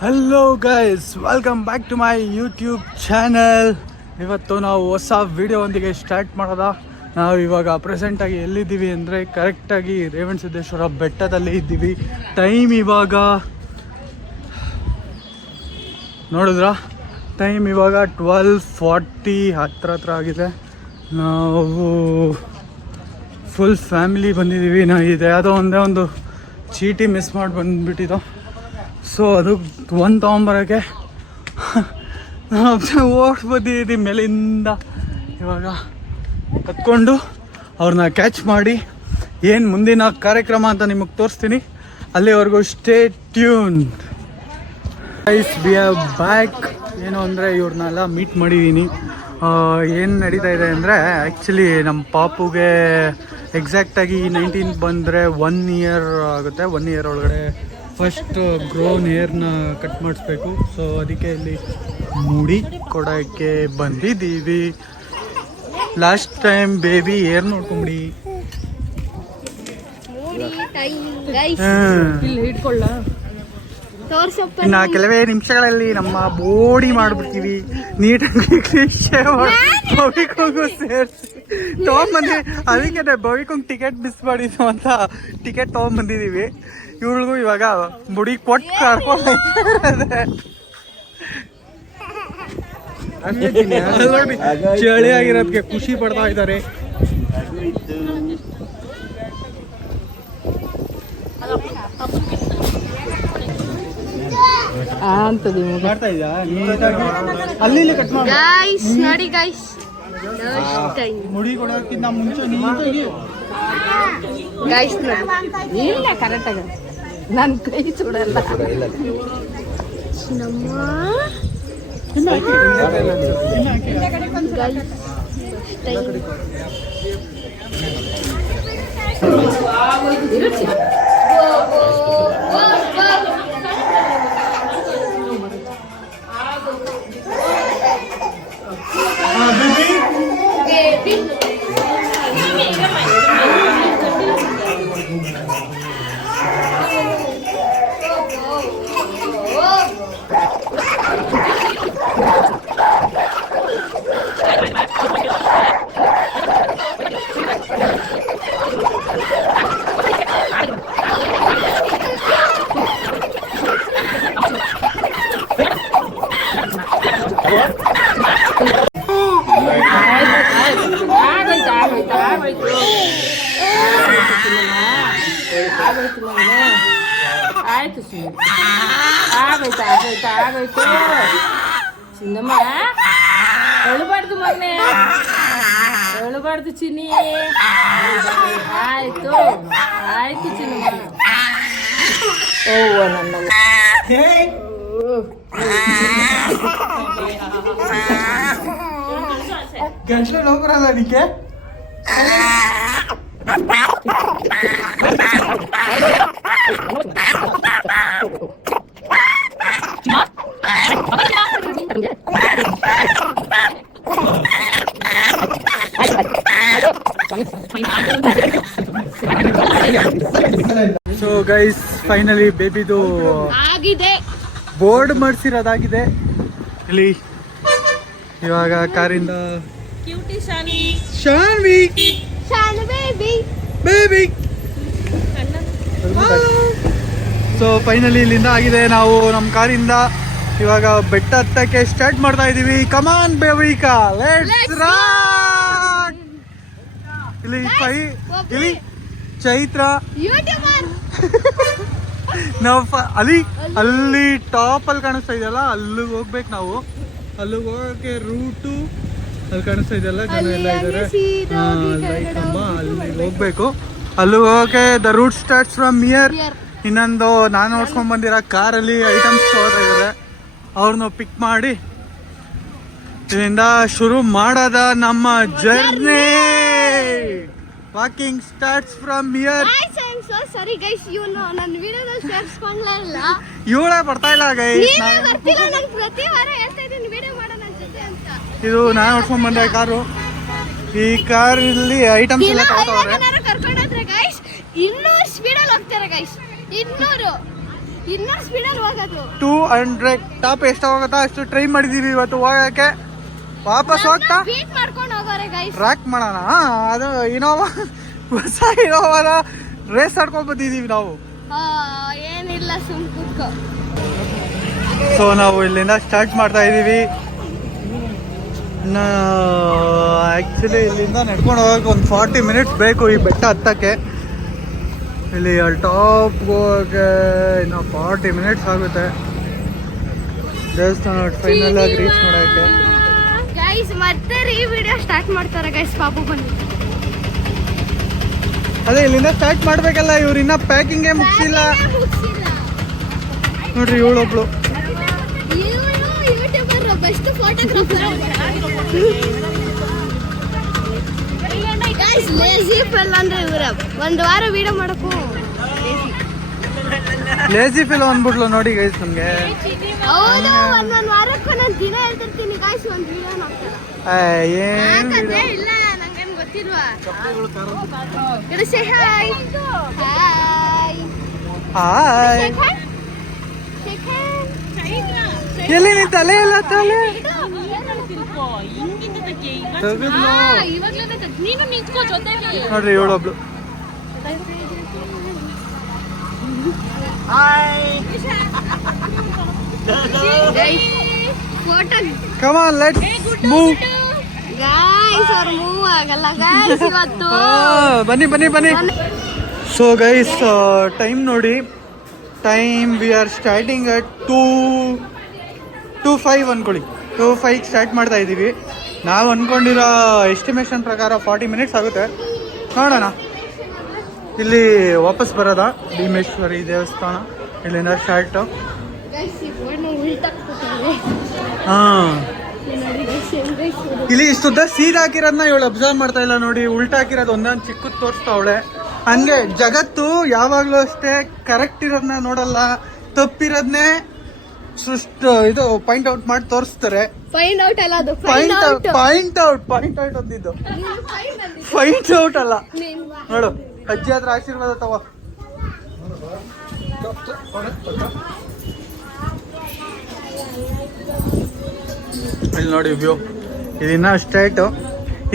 Hello guys, welcome back to my YouTube channel. ಇವತ್ತು ನಾವು ಹೊಸ ವಿಡಿಯೋವೊಂದಿಗೆ ಸ್ಟಾರ್ಟ್ ಮಾಡೋದ. ನಾವು ಇವಾಗ ಪ್ರೆಸೆಂಟಾಗಿ ಎಲ್ಲಿದ್ದೀವಿ ಅಂದರೆ ಕರೆಕ್ಟಾಗಿ ರೇವಣಸಿದ್ದೇಶ್ವರ ಬೆಟ್ಟದಲ್ಲಿ ಇದ್ದೀವಿ. ಟೈಮ್ ಇವಾಗ ನೋಡಿದ್ರಾ, ಟೈಮ್ ಇವಾಗ 12:40 ಹತ್ರ ಆಗಿದೆ. ನಾವು ಫುಲ್ ಫ್ಯಾಮಿಲಿ ಬಂದಿದ್ದೀವಿ. ಇದು ಯಾವುದೋ ಒಂದು ಚೀಟಿ ಮಿಸ್ ಮಾಡಿ ಬಂದುಬಿಟ್ಟಿದ್ದು. ಸೊ ಅದು ಒಂದು ತೊಗೊಂಬರೋಕ್ಕೆ ಓಡ್ ಬಂದಿದ್ದೀವಿ ಮೇಲಿಂದ. ಇವಾಗ ಹತ್ಕೊಂಡು ಅವ್ರನ್ನ ಕ್ಯಾಚ್ ಮಾಡಿ ಏನು ಮುಂದಿನ ಕಾರ್ಯಕ್ರಮ ಅಂತ ನಿಮಗೆ ತೋರಿಸ್ತೀನಿ. ಅಲ್ಲಿವರೆಗೂ stay tune. Guys, we are back. ಏನು ಅಂದರೆ ಇವ್ರನ್ನೆಲ್ಲ ಮೀಟ್ ಮಾಡಿದ್ದೀನಿ. ಏನು ನಡೀತಾ ಇದೆ ಅಂದರೆ, ಆ್ಯಕ್ಚುಲಿ ನಮ್ಮ ಪಾಪುಗೆ ಎಕ್ಸಾಕ್ಟಾಗಿ 19 ಬಂದರೆ 1 ಇಯರ್ ಆಗುತ್ತೆ. 1 ಇಯರ್ ಒಳಗಡೆ ಫಸ್ಟ್ ಗ್ರೋನ್ ಹೇರ್ನ ಕಟ್ ಮಾಡಿಸ್ಬೇಕು. ಸೊ ಅದಕ್ಕೆ ಇಲ್ಲಿ ಮುಡಿ ಕೊಡೋಕ್ಕೆ ಬಂದಿದ್ದೀವಿ. ಲಾಸ್ಟ್ ಟೈಮ್ ಬೇಬಿ ಹೇರ್ ನೋಡ್ಕೊಂಬಿಡಿ. ಇನ್ನು ಕೆಲವೇ ನಿಮಿಷಗಳಲ್ಲಿ ನಮ್ಮ ಬೋಡಿ ಮಾಡಿಬಿಡ್ತೀವಿ ನೀಟಾಗಿ. ಸೇರಿಸಿ ತೊಗೊಂಬಂದಿ, ಅದಕ್ಕೆ ಬವಿಕೊಂಗ್ ಟಿಕೆಟ್ ಮಿಸ್ ಮಾಡಿದ್ದು ಅಂತ ಟಿಕೆಟ್ ತೊಗೊಂಬಂದಿದ್ದೀವಿ. ಇವ್ರಿಗೂ ಇವಾಗ ಮುಡಿ ಕೊಟ್ಟು ಕರ್ಕೊಂಡು ಚಳಿ ಆಗಿರೋದಕ್ಕೆ ಖುಷಿ ಪಡ್ತಾ ಇದ್ದಾರೆ. ಮಾಡ್ತಾ ಇದ್ದ ಅಲ್ಲಿ ಕಟ್ ಮಾಡಿ ಮುಡಿ ಕೊಡೋಕ್ಕಿಂತ ಮುಂಚೆ ನೀಟಾಗಿ ಇಲ್ಲ ಕರೆಕ್ಟಾಗ ನನ್ನ ಕೈ ಸುಡಲ್ಲ. ಆಯ್ತು ಆಗೋಯ್ತು ಚಿನ್ನಮ್ಮ, ಹೇಳಬಾರ್ದು ಮಗನೇ, ಹೇಳಬಾರ್ದು ಚಿನ್ನಿ. ಆಯ್ತು ಚಿನ್ನಮ್ಮ. ಓ ನನ್ನ ಗಂಟಲು ನೋಡ್ರಲ್ಲ ಅದಕ್ಕೆ. ಸೊ ಗೈಸ್, ಫೈನಲಿ ಬೇಬಿದು ಆಗಿದೆ, ಬೋರ್ಡ್ ಮಾಡಿಸಿರೋದಾಗಿದೆ. ಇಲ್ಲಿ ಇವಾಗ ಕಾರಿಂದ ಶಾನ್ವಿ ಬೇಬಿ. ಸೊ ಫೈನಲಿ ಇಲ್ಲಿಂದ ಆಗಿದೆ. ನಾವು ನಮ್ಮ ಕಾರಿಂದ ಇವಾಗ ಬೆಟ್ಟ ಹತ್ತಕ್ಕೆ ಸ್ಟಾರ್ಟ್ ಮಾಡ್ತಾ ಇದೀವಿ. ಕಮಾನ್ ಬೇಬಿಕಾ, ಲೆಟ್ಸ್ ರಾಕ್. ಇಲ್ಲಿ ಚೈತ್ರ ನಾವು ಅಲ್ಲಿ ಟಾಪ್ ಅಲ್ಲಿ ಕಾಣಿಸ್ತಾ ಇದೆಯಲ್ಲ, ಅಲ್ಲಿಗೆ ಹೋಗ್ಬೇಕು ನಾವು. ಅಲ್ಲಿಗೆ ಹೋಗಕ್ಕೆ ರೂಟು ಅಲ್ಲಿ ಕಾಣಿಸ್ತಾ ಇದೆಯಲ್ಲ, ಜನ ಎಲ್ಲ ಇದ್ದಾರೆ. ಅಲ್ಲಿಗೆ ಹೋಗ್ಬೇಕು. ಅಲ್ಲಿಗೆ ಹೋಗಕ್ಕೆ the route starts from here. ಇನ್ನೊಂದು ನಾನು ನೋಡ್ಸ್ಕೊಂಡ್ ಬಂದಿರೋ ಕಾರಲ್ಲಿ ಐಟಮ್ಸ್ ಹೋಗ್ತಾ ಇದ್ದಾರೆ. ಅವ್ರನ್ನ ಪಿಕ್ ಮಾಡಿ ಇಲ್ಲಿಂದ ಶುರು ಮಾಡೋದ ನಮ್ಮ journey. Walking starts from here. Sorry guys, ಇವನು ನನ್ನ ವಿಡಿಯೋದಲ್ಲಿ ಸೇರಿಸ್ಕೊಂಡ್ಲಲ್ಲ. ಇವಳೇ ಬರ್ತಾ ಇಲ್ಲ ಗೈಸ್. ಪ್ರತಿ ವಾರ ಹೇಳ್ತಾ ಇದ್ದೀನಿ ವಿಡಿಯೋ ಮಾಡೋಣ ಜೊತೆ ಅಂತ. ಇದು ನಾನು ನೋಡ್ಕೊಂಡ್ ಬಂದೆ ಕಾರು. ಈ ಕಾರಲ್ಲಿ ಐಟಮ್ಸ್ ಎಲ್ಲ ತಗೋತಾವ್ರೆ. ಕರ್ಕೊಂಡೋದ್ರೆ ಗೈಸ್ 200 ಸ್ಪೀಡಲ್ಲಿ ಹೋಗ್ತಾರೆ ಗೈಸ್. 200 ಇನ್ನೊಂದು ಸ್ಪೀಡಲ್ಲಿ ಹೋಗೋದು 200 ಟಾಪ್ ಎಷ್ಟು ಹೋಗುತ್ತಾ ಅಷ್ಟು ಟ್ರೈ ಮಾಡಿದೀವಿ ಇವತ್ತು ಹೋಗಕ್ಕೆ. ವಾಪಸ್ ಹೋಗ್ತಾ ಬೀಟ್ ಮಾಡ್ಕೊಂಡು ಹೋಗೋರೆ ಗೈಸ್. ಟ್ರ್ಯಾಕ್ ಮಾಡೋಣ. ಅದು ಇನೋವಾ, ಹೊಸ ಇನೋವಾದ ರೇಸ್ ಆಡ್ಕೊಂಡು ಬಂದಿದ್ದೀವಿ ನಾವು. ಏನಿಲ್ಲ, ಸುಮ್ ಕೂತ್ಕೋ. ಸೊ ನಾವು ಇಲ್ಲಿಂದ ಸ್ಟಾರ್ಟ್ ಮಾಡ್ತಾ ಇದ್ದೀವಿ. ಆ್ಯಕ್ಚುಲಿ ಇಲ್ಲಿಂದ ನಡ್ಕೊಂಡು ಹೋಗೋಕೆ ಒಂದು 40 ಮಿನಿಟ್ಸ್ ಬೇಕು ಈ ಬೆಟ್ಟ ಹತ್ತಕ್ಕೆ. ಇಲ್ಲಿ ಅಲ್ಲಿ ಟಾಪ್ ಹೋಗೋಕೆ ಇನ್ನು 40 ಮಿನಿಟ್ಸ್ ಆಗುತ್ತೆ. ದೇವಸ್ಥಾನ ಫೈನಲ್ ಆಗಿ ರೀಚ್ ಮಾಡೋಕ್ಕೆ. ಗೈಸ್ ಮತ್ತೆ ಈ ವಿಡಿಯೋ ಸ್ಟಾರ್ಟ್ ಮಾಡ್ತಾರೆ ಗೈಸ್. ಪಾಪು ಬನ್ನಿ. ಅದೇ ಇಲ್ಲಿಂದ ಸ್ಟಾರ್ಟ್ ಮಾಡಬೇಕಲ್ಲ, ಇವ್ರು ಇನ್ನೂ ಪ್ಯಾಕಿಂಗೇ ಮುಗಿಸಿಲ್ಲ ನೋಡ್ರಿ. ಇವಳೊಬ್ಳು YouTuber, best photographer. Guys lazy fellow ಅಂದ್ರೆ ಇವರ ಒಂದು ವಾರ ವಿಡಿಯೋ ಮಾಡಕ್ಕೂ ಲೇಜಿ ಫಿಲ್ ಅಂದ್ಬಿಟ್ಲು ನೋಡಿ ಗೈಸ್ ನಮಗೆ. ಹೌದು, ಒಂದೊಂದು ವಾರಕ್ಕೂ ನಾನು ದಿನ ಹೇಳ್ತಿರ್ತೀನಿ ಗೈಸ್, ಒಂದು ವಿಡಿಯೋ ನೋಡ್ತಾರ. ಏನು ಇಲ್ಲ ನಂಗೇನು ಗೊತ್ತಿಲ್ವಾ. Hi hi. ಎಲ್ಲಿ ನೀ ತಲೆ ಎಲ್ಲ ತಲೆ ನೋಡ್ರಿ ಇವಳೊಬ್ಳು. Photo come on let's move. Guys ಅವ್ರು ಮೂವ್ ಆಗಲ್ಲ ಗೈಸ್ ಇವತ್ತು. ಬನ್ನಿ ಬನ್ನಿ ಬನ್ನಿ. ಸೊ ಗೈಸ್ ಟೈಮ್ ನೋಡಿ. Time we are starting at 2:05 ಅನ್ಕೊಳ್ಳಿ. 2:05 ಸ್ಟಾರ್ಟ್ ಮಾಡ್ತಾ ಇದ್ದೀವಿ. ನಾವು ಅಂದ್ಕೊಂಡಿರೋ ಎಸ್ಟಿಮೇಷನ್ ಪ್ರಕಾರ 40 ಮಿನಿಟ್ಸ್ ಆಗುತ್ತೆ. ನೋಡೋಣ. ಇಲ್ಲಿ ವಾಪಸ್ ಬರೋದ ಭೀಮೇಶ್ವರಿ ದೇವಸ್ಥಾನ ಇಲ್ಲಿಂದ ಸ್ಟಾರ್ಟು. ಹಾಂ, ಇಲ್ಲಿ ಇಷ್ಟುದ್ದ ಸೀದಾ ಹಾಕಿರೋದನ್ನ ಇವಳು ಅಬ್ಸರ್ವ್ ಮಾಡ್ತಾ ಇಲ್ಲ ನೋಡಿ. ಉಲ್ಟಾ ಹಾಕಿರೋದು ಒಂದೊಂದು ಚಿಕ್ಕದು ತೋರಿಸ್ತಾವಳೆ. ಹಂಗೆ ಜಗತ್ತು ಯಾವಾಗಲೂ ಅಷ್ಟೇ ಕರೆಕ್ಟ್ ಇರೋದನ್ನ ನೋಡಲ್ಲ, ತಪ್ಪಿರೋದನ್ನೇ ಇದು ಪಾಯಿಂಟ್ ಔಟ್ ಮಾಡಿ ತೋರಿಸ್ತಾರೆ. ಫೈಂಡ್ ಔಟ್ ಅಲ್ಲ ಅದು, ಪಾಯಿಂಟ್ ಔಟ್ ಅಂದಿದ್ದು, ಫೈಂಡ್ ಔಟ್ ಅಲ್ಲ. ನೋಡು ಅಜ್ಜಿ ಹತ್ರ ಆಶೀರ್ವಾದ ತಗೋ. ಇಲ್ಲಿ ನೋಡಿ ವ್ಯೂ. ಇದನ್ನ ಸ್ಟ್ರೇಟ್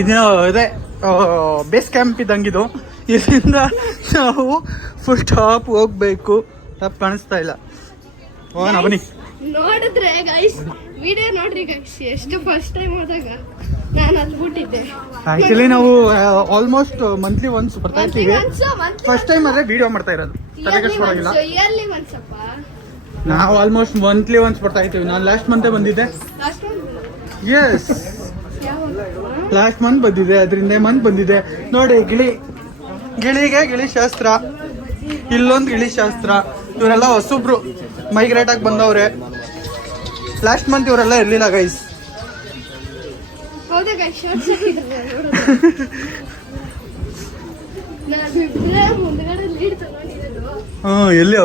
ಇದನ್ನ ಅದೇ ಬೇಸ್ ಕ್ಯಾಂಪ್ ಇದ್ದಂಗಿದು. ಇದರಿಂದ ನಾವು ಫುಲ್ ಟಾಪ್ ಹೋಗ್ಬೇಕು. ಟಾಪ್ ಕಾಣಿಸ್ತಾ ಇಲ್ಲ. ಹೋಗೋಣ ಬನ್ನಿ. ನೋಡಿದ್ರೆ ಗೈಸ್ ವಿಡಿಯೋ ನೋಡ್ರಿ ಗೈಸ್, ಎಷ್ಟು ಫಸ್ಟ್ ಟೈಮ್ ಹೋದಾಗ ನಾನು ಅಲ್ಬಿಟ್ಟಿದ್ದೆ. ಆಕ್ಚುಲಿ ನಾವು ಆಲ್ಮೋಸ್ಟ್ ಮಂತ್ಲಿ ಒನ್ಸ್ ಬರ್ತಾ ಇರ್ತೀವಿ. ಫಸ್ಟ್ ಟೈಮ್ ಆದ್ರೆ ವಿಡಿಯೋ ಮಾಡ್ತಾ ಇರೋದು. ಇಯರ್ಲಿ ಒನ್ಸಪ್ಪ. ನಾವು ಆಲ್ಮೋಸ್ಟ್ ಮಂತ್ಲಿ ಒನ್ಸ್ ಬರ್ತಾ ಇರ್ತೀವಿ. ನಾನು ಲಾಸ್ಟ್ ಮಂತೇ ಬಂದಿದ್ದೆ. ಎಸ್, ಲಾಸ್ಟ್ ಮಂತ್ ಬಂದಿದೆ, ಅದರಿಂದ ಮಂತ್ ಬಂದಿದೆ. ನೋಡಿ ಗಿಳಿ ಶಾಸ್ತ್ರ, ಇಲ್ಲೊಂದು ಗಿಳಿ ಶಾಸ್ತ್ರ. ಇವರೆಲ್ಲ ಹೊಸಬ್ರು ಮೈಗ್ರೇಟ್ ಆಗಿ ಬಂದವ್ರೆ. ಲಾಸ್ಟ್ ಮಂತ್ ಇವರೆಲ್ಲ ಇರ್ಲಿಲ್ಲ ಗೈಸ್. ಎಲ್ಲಿ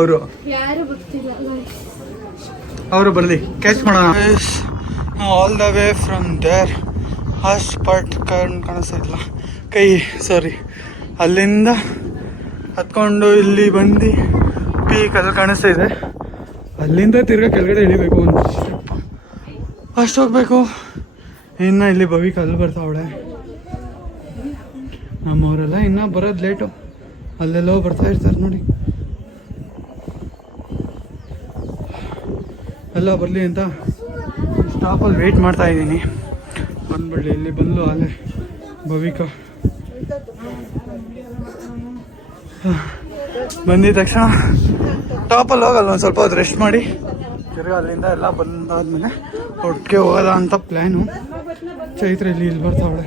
ಅವರು ಬರಲಿ, ಕ್ಯಾಚ್ ಮಾಡೋಣ. All the way from there ಅಷ್ಟು ಪಾರ್ಟ್ ಕಾಣಿಸ್ತಾ ಇಲ್ಲ ಕೈ, ಸಾರಿ. ಅಲ್ಲಿಂದ ಹತ್ಕೊಂಡು ಇಲ್ಲಿ ಬಂದು ಪೀಕ್ ಅಲ್ಲಿ ಕಾಣಿಸ್ತಾ ಇದೆ. ಅಲ್ಲಿಂದ ತಿರ್ಗಾ ಕೆಳಗಡೆ ಇಳಿಬೇಕು, ಒಂದು ಸ್ಟೆಪ್ ಅಷ್ಟು ಹೋಗ್ಬೇಕು. ಇನ್ನು ಇಲ್ಲಿ ಭವಿಕ್ ಅಲ್ಲಿ ಬರ್ತಾವಳೆ. ನಮ್ಮವರೆಲ್ಲ ಇನ್ನೂ ಬರೋದು ಲೇಟು. ಅಲ್ಲೆಲ್ಲೋ ಬರ್ತಾ ಇರ್ತಾರೆ ನೋಡಿ. ಎಲ್ಲ ಬರಲಿ ಅಂತ ಸ್ಟಾಪಲ್ಲಿ ವೆಯ್ಟ್ ಮಾಡ್ತಾ ಇದ್ದೀನಿ. ಬಂದ್ಬಿಡ್ಲಿ. ಇಲ್ಲಿ ಬಂದು ಅಲ್ಲೇ ಭವಿಕ ಬಂದಿದ ತಕ್ಷಣ ಟಾಪಲ್ಲಿ ಹೋಗಲ್ಲ, ಒಂದು ಸ್ವಲ್ಪ ಹೊತ್ತು ರೆಸ್ಟ್ ಮಾಡಿ ತಿರ್ಗಿ ಅಲ್ಲಿಂದ ಎಲ್ಲ ಬಂದಾದ್ಮೇಲೆ ಒಟ್ಟಿಗೆ ಹೋಗೋದ ಅಂತ ಪ್ಲ್ಯಾನು. ಚೈತ್ರ ಇಲ್ಲಿ ಬರ್ತಾವಳೆ.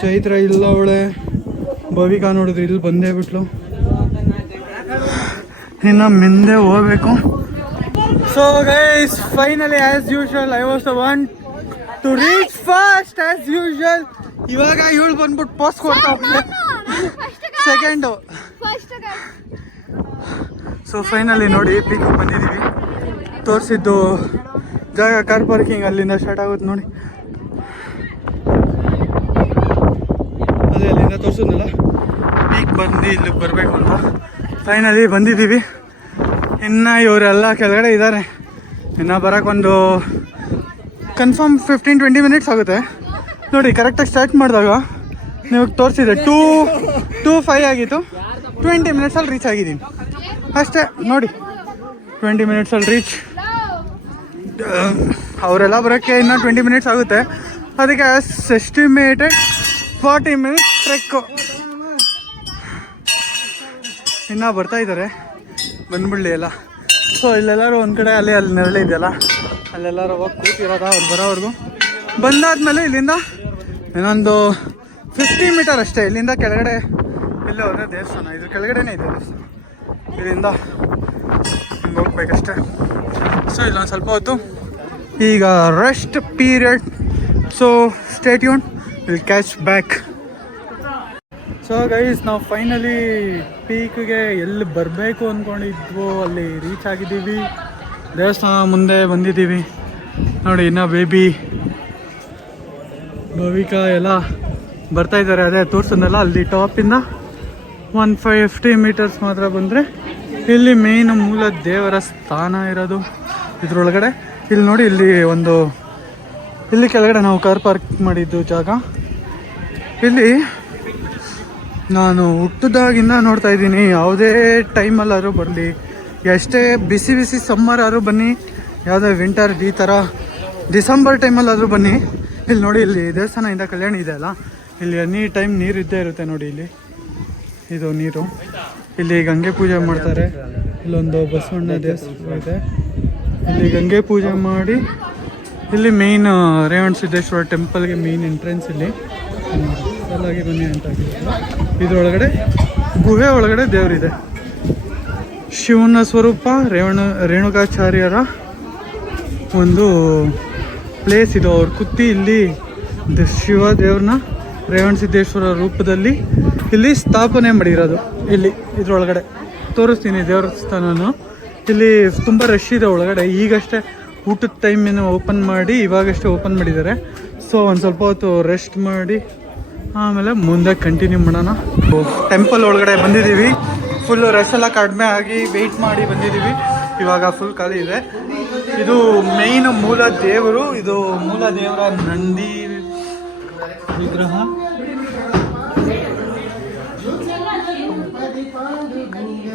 ಚೈತ್ರ ಇಲ್ಲ ಅವಳೆ. ಭವಿಕಾ ನೋಡಿದ್ರೆ ಇಲ್ಲಿ ಬಂದೇ ಬಿಟ್ಲು. ಇನ್ನು ಮುಂದೆ ಹೋಗ್ಬೇಕು. So guys finally as usual I was the one to reach fast as usual. ಇವಾಗ ಇವಳು ಬಂದ್ಬಿಟ್ಟು ಪೋಸ್ಟ್ ಕೊಡ್ತಾ ಸೆಕೆಂಡು. ಸೊ ಫೈನಲಿ ನೋಡಿ ಪೀಕ್ ಬಂದಿದ್ದೀವಿ. ತೋರಿಸಿದ್ದು ಜಾಗ ಕಾರ್ ಪಾರ್ಕಿಂಗ್ ಅಲ್ಲಿಂದ ಸ್ಟಾರ್ಟ್ ಆಗುತ್ತೆ ನೋಡಿ. ಅದೇ ಅಲ್ಲಿಂದ ತೋರಿಸಿದ್ನಲ್ಲ ಪೀಕ್ ಬಂದು ಇಲ್ಲಿಗೆ ಬರಬೇಕು ಅಂತ. ಫೈನಲಿ ಬಂದಿದ್ದೀವಿ. ಇನ್ನು ಇವರೆಲ್ಲ ಕೆಳಗಡೆ ಇದ್ದಾರೆ. ಇನ್ನು ಬರೋಕ್ಕೊಂದು ಕನ್ಫರ್ಮ್ 15-20 ಮಿನಿಟ್ಸ್ ಆಗುತ್ತೆ. ನೋಡಿ ಕರೆಕ್ಟಾಗಿ ಸ್ಟಾರ್ಟ್ ಮಾಡಿದಾಗ ನೀವು ತೋರಿಸಿದೆ 2:05 ಆಗಿತ್ತು. 20 ಮಿನಿಟ್ಸಲ್ಲಿ ರೀಚ್ ಆಗಿದ್ದೀನಿ ಅಷ್ಟೇ. ನೋಡಿ 20 ಮಿನಿಟ್ಸಲ್ಲಿ ರೀಚ್. ಅವರೆಲ್ಲ ಬರೋಕ್ಕೆ ಇನ್ನೂ 20 ಮಿನಿಟ್ಸ್ ಆಗುತ್ತೆ. ಅದಕ್ಕೆ ಎಸ್ಟಿಮೇಟೆಡ್ 40 ಮಿನಿಟ್ಸ್ ಟ್ರೆಕ್ಕು. ಇನ್ನೂ ಬರ್ತಾ ಇದ್ದಾರೆ, ಬಂದ್ಬಿಡ್ಲಿ ಎಲ್ಲ. ಸೊ ಇಲ್ಲೆಲ್ಲರೂ ಒಂದು ಕಡೆ ಅಲ್ಲಿ ನೆರಳೆ ಇದೆಯಲ್ಲ, ಅಲ್ಲೆಲ್ಲರೂ ಹೋಗಿ ಕೂತಿರೋದ ಅವ್ರು ಬರೋವ್ರಿಗೂ. ಬಂದಾದ್ಮೇಲೆ ಇಲ್ಲಿಂದ ಇನ್ನೊಂದು 50 ಮೀಟರ್ ಅಷ್ಟೇ. ಇಲ್ಲಿಂದ ಕೆಳಗಡೆ ಇಲ್ಲೇ ಹೋದ್ರೆ ದೇವಸ್ಥಾನ, ಇದ್ರ ಕೆಳಗಡೆನೇ ಇದೆ ದೇವಸ್ಥಾನ. ಇಲ್ಲಿಂದ ಹಿಂಗೆ ಹೋಗ್ಬೇಕಷ್ಟೇ. ಸೊ ಇಲ್ಲೊಂದು ಸ್ವಲ್ಪ ಹೊತ್ತು ಈಗ rest period. So stay tune, will catch back. So guys, ನಾವು ಫೈನಲಿ ಪೀಕ್ಗೆ ಎಲ್ಲಿ ಬರಬೇಕು ಅಂದ್ಕೊಂಡಿದ್ವೋ ಅಲ್ಲಿ ರೀಚ್ ಆಗಿದ್ದೀವಿ. ದೇವಸ್ಥಾನ ಮುಂದೆ ಬಂದಿದ್ದೀವಿ. ನೋಡಿ ಇನ್ನು ಭವಿಕಾ ಎಲ್ಲ ಬರ್ತಾ ಇದ್ದಾರೆ. ಅದೇ ತೋರಿಸೋದಲ್ಲ, ಅಲ್ಲಿ ಟಾಪಿಂದ 150 ಮೀಟರ್ಸ್ ಮಾತ್ರ ಬಂದರೆ ಇಲ್ಲಿ ಮೇಯ್ನ್ ಮೂಲ ದೇವರ ಸ್ಥಾನ ಇರೋದು ಇದ್ರೊಳಗಡೆ. ಇಲ್ಲಿ ನೋಡಿ, ಇಲ್ಲಿ ಕೆಳಗಡೆ ನಾವು ಕಾರ್ ಪಾರ್ಕ್ ಮಾಡಿದ್ದು ಜಾಗ. ಇಲ್ಲಿ ನಾನು ಹುಟ್ಟಿದಾಗಿಂದ ನೋಡ್ತಾ ಇದ್ದೀನಿ, ಯಾವುದೇ ಟೈಮಲ್ಲಾದ್ರೂ ಬರಲಿ, ಎಷ್ಟೇ ಬಿಸಿ ಸಮ್ಮರ್ ಆದ್ರೂ ಬನ್ನಿ, ಯಾವುದೇ ವಿಂಟರ್ ಈ ಥರ ಡಿಸೆಂಬರ್ ಟೈಮಲ್ಲಾದರೂ ಬನ್ನಿ. ಇಲ್ಲಿ ನೋಡಿ, ಇಲ್ಲಿ ದೇವಸ್ಥಾನದಿಂದ ಕಲ್ಯಾಣಿ ಇದೆ ಅಲ್ಲ, ಇಲ್ಲಿ ಎನಿ ಟೈಮ್ ನೀರು ಇದ್ದೇ ಇರುತ್ತೆ. ನೋಡಿ ಇಲ್ಲಿ ಇದು ನೀರು. ಇಲ್ಲಿ ಗಂಗೆ ಪೂಜೆ ಮಾಡ್ತಾರೆ. ಇಲ್ಲೊಂದು ಬಸವಣ್ಣ ದೇವಸ್ಥಾನ ಇದೆ. ಇಲ್ಲಿ ಗಂಗೆ ಪೂಜೆ ಮಾಡಿ ಇಲ್ಲಿ ಮೇಯ್ನ್ ರೇವಣ ಸಿದ್ದೇಶ್ವರ ಟೆಂಪಲ್ಗೆ ಮೇಯ್ನ್ ಎಂಟ್ರೆನ್ಸ್ ಇಲ್ಲಿ ಸಾಲಾಗಿ ಬನ್ನಿ ಅಂತ ಆಗಿರುತ್ತೆ. ಇದರೊಳಗಡೆ ಗುಹೆ ಒಳಗಡೆ ದೇವರಿದೆ. ಶಿವನ ಸ್ವರೂಪ ರೇಣುಕಾಚಾರ್ಯರ ಒಂದು ಪ್ಲೇಸ್ ಇದು. ಅವ್ರು ಕುತ್ತಿ ಇಲ್ಲಿ ಶಿವ ದೇವ್ರನ್ನ ರೇವಣ ಸಿದ್ದೇಶ್ವರ ರೂಪದಲ್ಲಿ ಇಲ್ಲಿ ಸ್ಥಾಪನೆ ಮಾಡಿರೋದು. ಇಲ್ಲಿ ಇದ್ರೊಳಗಡೆ ತೋರಿಸ್ತೀನಿ ದೇವಸ್ಥಾನನು. ಇಲ್ಲಿ ತುಂಬ ರಶ್ ಇದೆ ಒಳಗಡೆ. ಈಗಷ್ಟೇ ಊಟದ ಟೈಮಿನ ಓಪನ್ ಮಾಡಿ, ಇವಾಗಷ್ಟೇ ಓಪನ್ ಮಾಡಿದ್ದಾರೆ. ಸೊ ಒಂದು ಸ್ವಲ್ಪ ಹೊತ್ತು ರೆಸ್ಟ್ ಮಾಡಿ ಆಮೇಲೆ ಮುಂದೆ ಕಂಟಿನ್ಯೂ ಮಾಡೋಣ. ಟೆಂಪಲ್ ಒಳಗಡೆ ಬಂದಿದ್ದೀವಿ. ಫುಲ್ ರಶ್ ಎಲ್ಲ ಕಡಿಮೆ ಆಗಿ ವೆಯ್ಟ್ ಮಾಡಿ ಬಂದಿದ್ದೀವಿ. ಇವಾಗ ಫುಲ್ ಖಾಲಿ ಇದೆ. ಇದು ಮೇಯ್ನ್ ಮೂಲ ದೇವರು. ಇದು ಮೂಲ ದೇವರ ನಂದಿ ವಿಗ್ರಹ.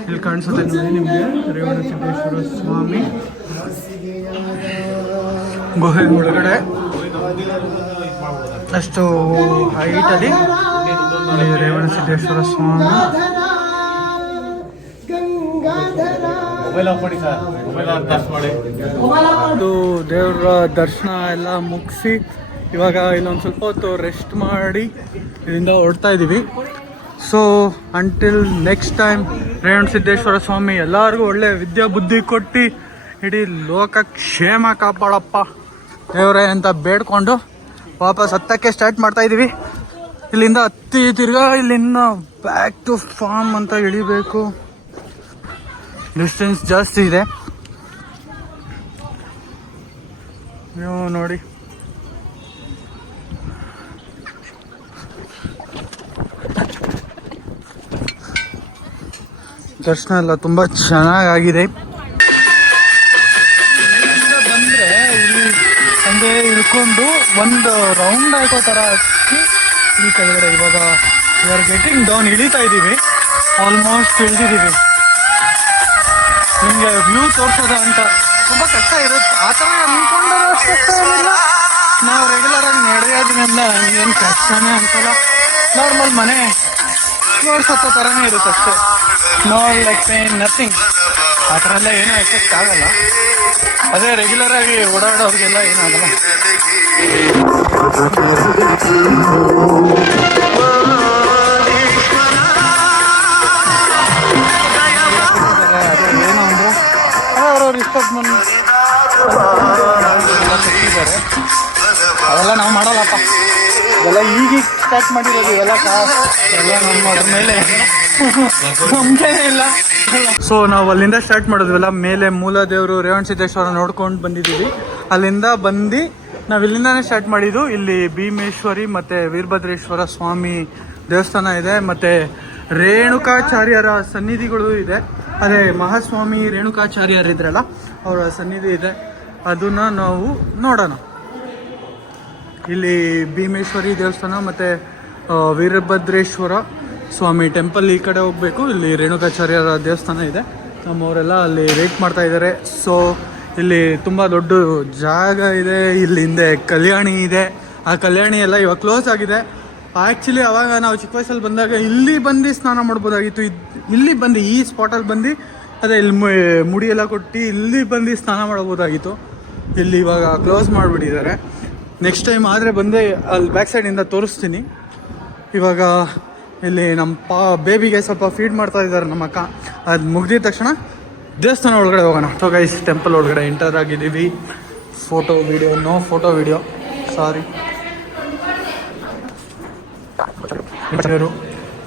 ಇಲ್ಲಿ ಕಾಣಿಸುತ್ತೆ ನೋಡಿ ನಿಮಗೆ, ರೇವಣ ಸಿದ್ದೇಶ್ವರ ಸ್ವಾಮಿ ಗುಹೆ ಒಳಗಡೆ ಅಷ್ಟು ಹೈಟಲ್ಲಿ ರೇವಣ ಸಿದ್ದೇಶ್ವರ ಸ್ವಾಮಿ. ಅದು ದೇವರ ದರ್ಶನ ಎಲ್ಲ ಮುಗಿಸಿ ಇವಾಗ ಇಲ್ಲೊಂದು ಸ್ವಲ್ಪ ಹೊತ್ತು ರೆಸ್ಟ್ ಮಾಡಿ ಇಲ್ಲಿಂದ ಹೊರಡ್ತಾ ಇದ್ದೀವಿ. So until next time, Revana Siddeshwara Swami ಎಲ್ಲರಿಗೂ ಒಳ್ಳೆ ವಿದ್ಯಾ ಬುದ್ಧಿ ಕೊಟ್ಟು ಇಡೀ ಲೋಕ ಕ್ಷೇಮ ಕಾಪಾಡಪ್ಪ ದೇವರೇ ಅಂತ ಬೇಡ್ಕೊಂಡು ವಾಪಸ್ ಹತ್ತಕ್ಕೆ ಸ್ಟಾರ್ಟ್ ಮಾಡ್ತಾ ಇದ್ದೀವಿ. ಇಲ್ಲಿಂದ ತಿರ್ಗಾ ಇಲ್ಲಿಂದ ಬ್ಯಾಕ್ ಟು ಫಾರ್ಮ್ ಅಂತ ಇಳಿಬೇಕು. ಡಿಸ್ಟೆನ್ಸ್ ಜಾಸ್ತಿ ಇದೆ. ನೀವು ನೋಡಿ, ದರ್ಶನ ಎಲ್ಲ ತುಂಬ ಚೆನ್ನಾಗಿದೆ. ಬಂದರೆ ಇಲ್ಲಿ ಹಂಗೆ ಇಳ್ಕೊಂಡು ಒಂದು ರೌಂಡ್ ಹಾಕೋ ಥರ ಹಾಕಿ ಈ ಕೆಳಗಡೆ ಇವಾಗ ವಿ ಆರ್ ಗೆಟಿಂಗ್ ಡೌನ್. ಇಳಿತಾ ಇದ್ದೀವಿ, ಆಲ್ಮೋಸ್ಟ್ ಇಳಿದಿದ್ದೀವಿ. ನಿಮಗೆ ವ್ಯೂ ತೋರಿಸೋದ ಅಂತ ತುಂಬ ಕಷ್ಟ ಇರುತ್ತೆ. ಆ ಥರ ಅಂದ್ಕೊಂಡ್ರೆ ಅಷ್ಟು ಕಷ್ಟ ಏನಿಲ್ಲ. ನಾವು ರೆಗ್ಯುಲರಾಗಿ ನಡೆಯೋದ್ರಿಂದ ಏನು ಕಷ್ಟನೇ ಅನ್ಸಲ್ಲ. ನಾರ್ಮಲ್ ಮನೆ ತೋರಿಸೋ ಥರನೇ ಇರುತ್ತೆ ಅಷ್ಟೇ. No like pain, nothing. ಆ ಥರ ಎಲ್ಲ ಏನೂ ಎಫೆಕ್ಟ್ ಆಗಲ್ಲ. ಅದೇ ರೆಗ್ಯುಲರಾಗಿ ಓಡಾಡೋರಿಗೆಲ್ಲ ಏನಾಗಲ್ಲ. ಏನು ಅಂದರೆ ಅವ್ರವ್ರು ಇಷ್ಟಕ್ಕೆ ಬಂದು ಅವೆಲ್ಲ ನಾವು ಮಾಡಲ್ಲಪ್ಪ. ಇವೆಲ್ಲ ಈಗೀಗ ಸ್ಟಾರ್ಟ್ ಮಾಡಿರೋದು. ಇವೆಲ್ಲ ಎಲ್ಲ ನಮ್ಮ ಅದ್ರ ಮೇಲೆ ನಮ್ದೇನೇ ಇಲ್ಲ. ಸೊ ನಾವು ಅಲ್ಲಿಂದ ಸ್ಟಾರ್ಟ್ ಮಾಡೋದ್ವೆಲ್ಲ ಮೇಲೆ ಮೂಲ ದೇವರು ರೇವಣ ಸಿದ್ದೇಶ್ವರ ನೋಡ್ಕೊಂಡು ಬಂದಿದ್ದೀವಿ. ಅಲ್ಲಿಂದ ಬಂದು ನಾವು ಇಲ್ಲಿಂದಾನೇ ಸ್ಟಾರ್ಟ್ ಮಾಡಿದ್ದು. ಇಲ್ಲಿ ಭೀಮೇಶ್ವರಿ ಮತ್ತು ವೀರಭದ್ರೇಶ್ವರ ಸ್ವಾಮಿ ದೇವಸ್ಥಾನ ಇದೆ. ಮತ್ತು ರೇಣುಕಾಚಾರ್ಯರ ಸನ್ನಿಧಿಗಳು ಇದೆ. ಅದೇ ಮಹಾಸ್ವಾಮಿ ರೇಣುಕಾಚಾರ್ಯರಿದ್ರಲ್ಲ ಅವರ ಸನ್ನಿಧಿ ಇದೆ, ಅದನ್ನು ನಾವು ನೋಡೋಣ. ಇಲ್ಲಿ ಭೀಮೇಶ್ವರಿ ದೇವಸ್ಥಾನ ಮತ್ತು ವೀರಭದ್ರೇಶ್ವರ ಸ್ವಾಮಿ ಟೆಂಪಲ್ ಈ ಕಡೆ ಹೋಗಬೇಕು. ಇಲ್ಲಿ ರೇಣುಕಾಚಾರ್ಯರ ದೇವಸ್ಥಾನ ಇದೆ. ನಮ್ಮವರೆಲ್ಲ ಅಲ್ಲಿ ವೇಟ್ ಮಾಡ್ತಾ ಇದ್ದಾರೆ. ಸೊ ಇಲ್ಲಿ ತುಂಬ ದೊಡ್ಡ ಜಾಗ ಇದೆ. ಇಲ್ಲಿ ಹಿಂದೆ ಕಲ್ಯಾಣಿ ಇದೆ. ಆ ಕಲ್ಯಾಣಿ ಎಲ್ಲ ಇವಾಗ ಕ್ಲೋಸ್ ಆಗಿದೆ. ಆ್ಯಕ್ಚುಲಿ ಅವಾಗ ನಾವು ಚಿಕ್ಕ ವಯಸ್ಸಲ್ಲಿ ಬಂದಾಗ ಇಲ್ಲಿ ಬಂದು ಸ್ನಾನ ಮಾಡ್ಬೋದಾಗಿತ್ತು. ಇಲ್ಲಿ ಬಂದು ಈ ಸ್ಪಾಟಲ್ಲಿ ಬಂದು ಅದೇ ಇಲ್ಲಿ ಮುಡಿ ಎಲ್ಲ ಕೊಟ್ಟು ಇಲ್ಲಿ ಬಂದು ಸ್ನಾನ ಮಾಡ್ಬೋದಾಗಿತ್ತು. ಇಲ್ಲಿ ಇವಾಗ ಕ್ಲೋಸ್ ಮಾಡಿಬಿಟ್ಟಿದ್ದಾರೆ. ನೆಕ್ಸ್ಟ್ ಟೈಮ್ ಆದರೆ ಬಂದೆ ಅಲ್ಲಿ ಬ್ಯಾಕ್ ಸೈಡಿಂದ ತೋರಿಸ್ತೀನಿ. ಇವಾಗ ಇಲ್ಲಿ ನಮ್ಮ ಬೇಬಿಗೆ ಸ್ವಲ್ಪ ಫೀಡ್ ಮಾಡ್ತಾ ಇದ್ದಾರೆ ನಮ್ಮ ಅಕ್ಕ. ಅದು ಮುಗಿದ ತಕ್ಷಣ ದೇವಸ್ಥಾನ ಒಳಗಡೆ ಹೋಗೋಣ. ಸೊ ಗೈಸ್, ಟೆಂಪಲ್ ಒಳಗಡೆ ಎಂಟರ್ ಆಗಿದ್ದೀವಿ. No photo video sorry,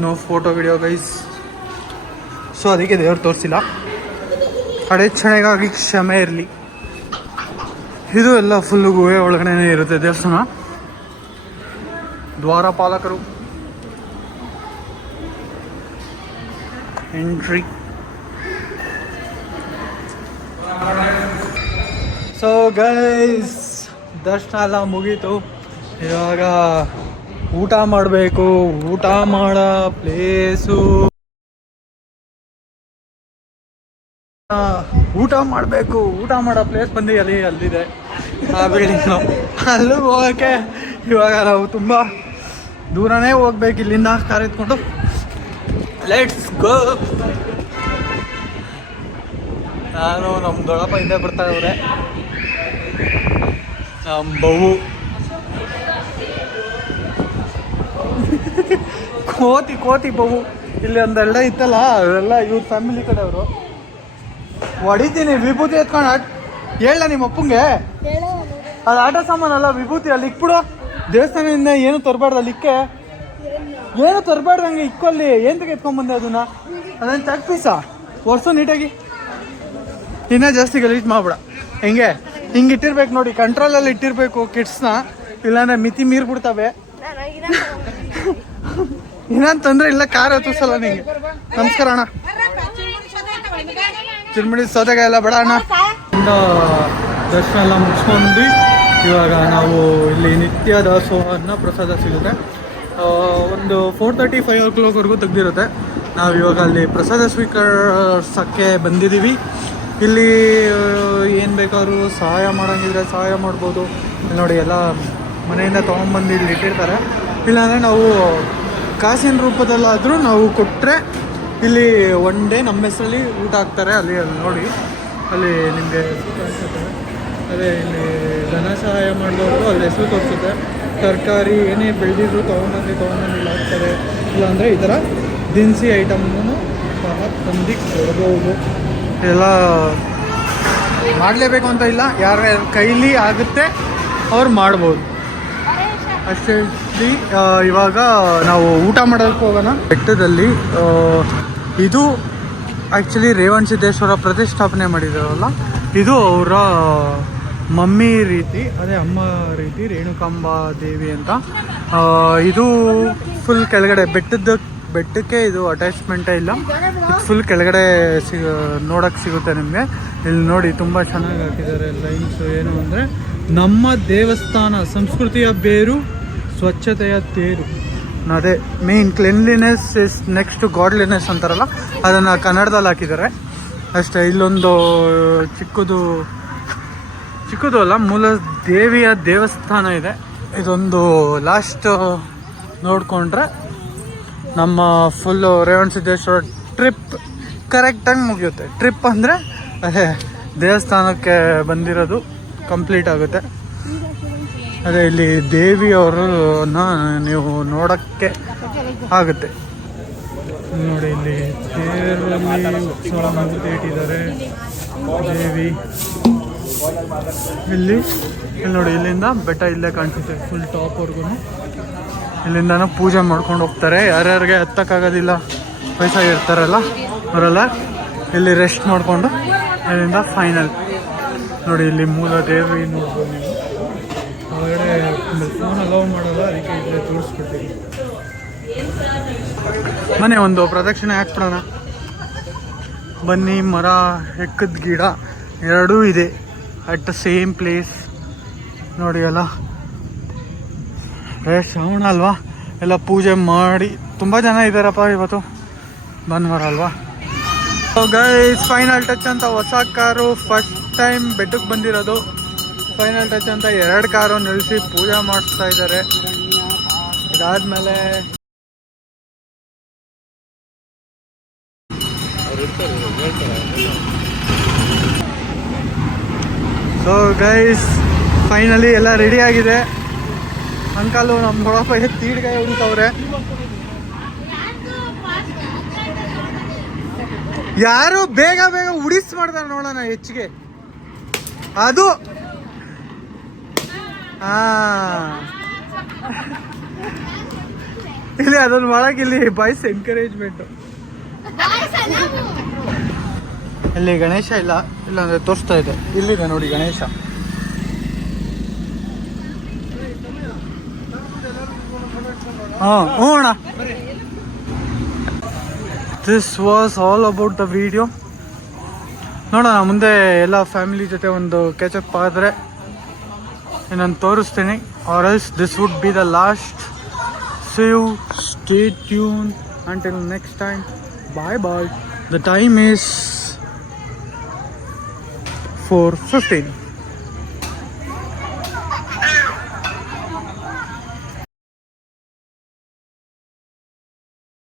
no photo video guys. So ಅದಕ್ಕೆ ದೇವ್ರು ತೋರಿಸಿಲ್ಲ. ಅಡೆಚಣೆಗಾಗಿ ಕ್ಷಮೆ ಇರಲಿ. ಇದು ಎಲ್ಲ ಫುಲ್ಲು ಗುಹೆ ಒಳಗಡೆ ಇರುತ್ತೆ ದೇವಸ್ಥಾನ. ದ್ವಾರಪಾಲಕರು ಎಂಟ್ರಿ. ಸೊ ಗೈಸ್, ದರ್ಶನ ಎಲ್ಲ ಮುಗೀತು. ಇವಾಗ ಊಟ ಮಾಡಬೇಕು. ಊಟ ಮಾಡೋ ಪ್ಲೇಸು, ಊಟ ಮಾಡೋ ಪ್ಲೇಸ್ ಬಂದು ಅಲ್ಲಿದೆ ಆ ಬಿಲ್ಡಿಂಗು. ಅಲ್ಲಿಗೆ ಹೋಗೋಕ್ಕೆ ಇವಾಗ ನಾವು ತುಂಬ ದೂರನೇ ಹೋಗ್ಬೇಕು ಇಲ್ಲಿಂದ ಕಾರ್ ಎತ್ಕೊಂಡು. Let's go. ನಾನು ನಮ್ಮ ದೊಡ್ಡಪ್ಪ ಹಿಂದೆ ಬರ್ತಾ ಇವ್ರೆ. ನಮ್ಮ ಬವು ಕೋತಿ ಬವು. ಇಲ್ಲಿ ಒಂದೆರಡ ಇತ್ತಲ್ಲ, ಅವರೆಲ್ಲ ಇವ್ರ ಫ್ಯಾಮಿಲಿ ಕಡೆಯವರು. ಹೊಡಿತೀನಿ ವಿಭೂತಿ ಎತ್ಕೊಂಡು. ಹೇಳ ನಿಮ್ಮ ಅಪ್ಪಂಗೆ, ಅದು ಆಟ ಸಾಮಾನಲ್ಲ ವಿಭೂತಿ. ಅಲ್ಲಿ ಇಕ್ಬಿಡು. ದೇವಸ್ಥಾನದಿಂದ ಏನು ತರಬಾರ್ದು. ಅಲ್ಲಿ ಏನು ತರಬಾರ್ದಂಗೆ ಇಕ್ಕೊಲ್ಲಿ. ಏನ್ರಿಗೆ ಎತ್ಕೊಂಡ್ಬಂದೆ ಅದನ್ನ? ಅದನ್ನು ತಗ್ಪೀಸ ಒರ್ಸು ನೀಟಾಗಿ. ಇನ್ನೂ ಜಾಸ್ತಿ ಗಲೀಜ್ ಮಾಡ್ಬಿಡ. ಹಿಂಗೆ ಇಟ್ಟಿರ್ಬೇಕು ನೋಡಿ, ಕಂಟ್ರೋಲಲ್ಲಿ ಇಟ್ಟಿರ್ಬೇಕು ಕಿಡ್ಸ್ನ. ಇಲ್ಲಾಂದ್ರೆ ಮಿತಿ ಮೀರ್ಬಿಡ್ತವೆ. ಇನ್ನೊಂದು ತೊಂದರೆ ಇಲ್ಲ, ಕಾರ್ ಹತ್ತಿಸಲ್ಲ ನಿಂಗೆ. ನಮಸ್ಕಾರ ಅಣ್ಣ. ಚಿಲ್ಮಡಿ ಸೌದೆಕಾಯಿ ಎಲ್ಲ ಬೇಡ ಅಣ್ಣ. ದರ್ಶನ ಎಲ್ಲ ಮುಗಿಸ್ಕೊಂಡು ಇವಾಗ ನಾವು ಇಲ್ಲಿ ನಿತ್ಯ ದಾಸೋಹ ಪ್ರಸಾದ ಸಿಗುತ್ತೆ. ಒಂದು 4:30, 5 o'clockವರೆಗೂ ತೆಗ್ದಿರುತ್ತೆ. ನಾವು ಇವಾಗ ಅಲ್ಲಿ ಪ್ರಸಾದ ಸ್ವೀಕರಿಸೋಕ್ಕೆ ಬಂದಿದ್ದೀವಿ. ಇಲ್ಲಿ ಏನು ಬೇಕಾದ್ರೂ ಸಹಾಯ ಮಾಡೋಂಗಿದ್ರೆ ಸಹಾಯ ಮಾಡ್ಬೋದು. ನೋಡಿ, ಎಲ್ಲ ಮನೆಯಿಂದ ತೊಗೊಂಬಂದು ಇಲ್ಲಿ ಇಟ್ಟಿರ್ತಾರೆ. ಇಲ್ಲಾಂದರೆ ನಾವು ಕಾಸಿನ ರೂಪದಲ್ಲಾದರೂ ನಾವು ಕೊಟ್ಟರೆ ಇಲ್ಲಿ ಒನ್ ಡೇ ನಮ್ಮ ಹೆಸರಲ್ಲಿ ಊಟ ಹಾಕ್ತಾರೆ. ಅಲ್ಲಿ ನೋಡಿ, ಅಲ್ಲಿ ನಿಮಗೆ ಅದೇ ಇಲ್ಲಿ ಧನ ಸಹಾಯ ಮಾಡಿದವರು ಅಲ್ಲಿ ಹೆಸರು ತೋರಿಸುತ್ತೆ. ತರಕಾರಿ ಏನೇ ಬೆಳೆದಿದ್ರು ತೊಗೊಂಬಂದು ಇಲ್ಲಿ ಹಾಕ್ತಾರೆ. ಇಲ್ಲಾಂದರೆ ಈ ಥರ ದಿನಸಿ ಐಟಮ್ನೂ ಸಹ ತಂದು ಕೊಡ್ಬೋದು. ಎಲ್ಲ ಮಾಡಲೇಬೇಕು ಅಂತ ಇಲ್ಲ, ಯಾರ ಕೈಲಿ ಆಗುತ್ತೆ ಅವ್ರು ಮಾಡ್ಬೋದು ಅಷ್ಟೇ. ಇವಾಗ ನಾವು ಊಟ ಮಾಡೋಕ್ಕೆ ಹೋಗೋಣ. ಬೆಟ್ಟದಲ್ಲಿ ಇದು ಆ್ಯಕ್ಚುಲಿ ರೇವಣಸಿದ್ದೇಶ್ವರ ಪ್ರತಿಷ್ಠಾಪನೆ ಮಾಡಿದಾರಲ್ಲ, ಇದು ಅವರ ಮಮ್ಮಿ ರೀತಿ, ಅದೇ ಅಮ್ಮ ರೀತಿ, ರೇಣುಕಾಂಬಾ ದೇವಿ ಅಂತ. ಇದು ಫುಲ್ ಕೆಳಗಡೆ ಬೆಟ್ಟಕ್ಕೆ ಇದು ಅಟ್ಯಾಚ್ಮೆಂಟೇ ಇಲ್ಲ. ಇದು ಫುಲ್ ಕೆಳಗಡೆ ನೋಡೋಕ್ಕೆ ಸಿಗುತ್ತೆ ನಿಮಗೆ. ಇಲ್ಲಿ ನೋಡಿ, ತುಂಬ ಚೆನ್ನಾಗಿ ಹಾಕಿದ್ದಾರೆ ಲೈನ್ಸು. ಏನು ಅಂದರೆ, ನಮ್ಮ ದೇವಸ್ಥಾನ ಸಂಸ್ಕೃತಿಯ ಬೇರು, ಸ್ವಚ್ಛತೆಯ ತೇರು. ಅದೇ main, cleanliness is next to godliness ಅಂತಾರಲ್ಲ, ಅದನ್ನು ಕನ್ನಡದಲ್ಲಿ ಹಾಕಿದ್ದಾರೆ ಅಷ್ಟೇ. ಇಲ್ಲೊಂದು ಚಿಕ್ಕದು ಅಲ್ಲ, ಮೂಲ ದೇವಿಯ ದೇವಸ್ಥಾನ ಇದೆ. ಇದೊಂದು ಲಾಸ್ಟ್ ನೋಡಿಕೊಂಡ್ರೆ ನಮ್ಮ ಫುಲ್ಲು ರೇವಣಸಿದ್ದೇಶ್ವರ ಟ್ರಿಪ್ ಕರೆಕ್ಟಾಗಿ ಮುಗಿಯುತ್ತೆ. ಟ್ರಿಪ್ ಅಂದರೆ ಅದೇ ದೇವಸ್ಥಾನಕ್ಕೆ ಬಂದಿರೋದು ಕಂಪ್ಲೀಟ್ ಆಗುತ್ತೆ. ಅದೇ ಇಲ್ಲಿ ದೇವಿಯವ್ರನ್ನ ನೀವು ನೋಡೋಕ್ಕೆ ಆಗುತ್ತೆ. ನೋಡಿ, ಇಲ್ಲಿ ತೇರಲ್ಲಿ ಉತ್ಸವ ಮೂರ್ತಿ ಇಟ್ಟಿದ್ದಾರೆ ದೇವಿ. ಇಲ್ಲಿ ನೋಡಿ, ಇಲ್ಲಿಂದ ಬೆಟ್ಟ ಇಲ್ಲೇ ಕಾಣಿಸುತ್ತೆ ಫುಲ್ ಟಾಪ್ವರೆಗೂ. ಇಲ್ಲಿಂದನೂ ಪೂಜೆ ಮಾಡ್ಕೊಂಡು ಹೋಗ್ತಾರೆ. ಯಾರ್ಯಾರಿಗೆ ಹತ್ತಕ್ಕಾಗೋದಿಲ್ಲ, ವಯಸ್ಸಾಗಿರ್ತಾರಲ್ಲ ಅವರೆಲ್ಲ ಇಲ್ಲಿ ರೆಸ್ಟ್ ಮಾಡಿಕೊಂಡು ಅಲ್ಲಿಂದ ಫೈನಲ್. ನೋಡಿ, ಇಲ್ಲಿ ಮೂಲ ದೇವಿ ನೋಡ್ಬೋದು ನೀವು. ಹೊರಗಡೆ ಫೋನ್ ಅಲೌ ಮಾಡೋಲ್ಲ, ಅದಕ್ಕೆ ಇಲ್ಲೇ ತೋರಿಸ್ಬಿಡ್ತೀವಿ. ಮನೆ ಒಂದು ಪ್ರದಕ್ಷಿಣೆ ಹಾಕ್ಬಿಡೋಣ ಬನ್ನಿ. ಮರ ಎಕ್ಕದ ಗಿಡ ಎರಡೂ ಇದೆ ಅಟ್ ದ ಸೇಮ್ ಪ್ಲೇಸ್ ನೋಡಿ. ಎಲ್ಲ ಶ್ರಾವಣ ಅಲ್ವಾ, ಎಲ್ಲ ಪೂಜೆ ಮಾಡಿ ತುಂಬ ಜನ ಇದ್ದಾರಪ್ಪ ಇವತ್ತು, ಭಾನುವಾರ ಅಲ್ವಾ. ಗೈಸ್ ಫೈನಲ್ ಟಚ್ ಅಂತ ಹೊಸ ಕಾರು ಫಸ್ಟ್ ಟೈಮ್ ಬೆಟ್ಟಕ್ಕೆ ಬಂದಿರೋದು. ಫೈನಲ್ ಟಚ್ ಅಂತ 2 ಕಾರು ನಿಲ್ಲಿಸಿ ಪೂಜೆ ಮಾಡಿಸ್ತಾ ಇದ್ದಾರೆ. ಇದಾದ್ಮೇಲೆ ಸೊ ಗೈಸ್ ಫೈನಲಿ ಎಲ್ಲ ರೆಡಿ ಆಗಿದೆ. ಅಂಕಲು ನಮ್ಮ ದೊಡ್ಡಪ್ಪ ತೀಡ್ಗಾಯಿ ಹುಡುಕವ್ರೆ. ಯಾರು ಬೇಗ ಬೇಗ ಉಡಿಸ್ ಮಾಡ್ತಾರೆ ನೋಡೋಣ ಹೆಚ್ಚಿಗೆ. ಅದು ಇಲ್ಲಿ ಅದನ್ನ ಮಾಡಕ್ ಇಲ್ಲಿ ಬಾಯ್ಸ್ ಎನ್ಕರೇಜ್ಮೆಂಟ್. ಇಲ್ಲಿ ಗಣೇಶ ಇಲ್ಲ, ಇಲ್ಲಾಂದ್ರೆ ತೋರಿಸ್ತಾ ಇದೆ. ಇಲ್ಲಿದೆ ನೋಡಿ ಗಣೇಶ. ಹ್ಞೂ ಅಣ್ಣ. This was all about the video. ನೋಡೋಣ ಮುಂದೆ ಎಲ್ಲ ಫ್ಯಾಮಿಲಿ ಜೊತೆ ಒಂದು ಕ್ಯಾಚಪ್ ಆದರೆ ನಾನು ತೋರಿಸ್ತೀನಿ. Or else this would be the last. See you, stay tuned until next time. Bye bye. The time is 4:15.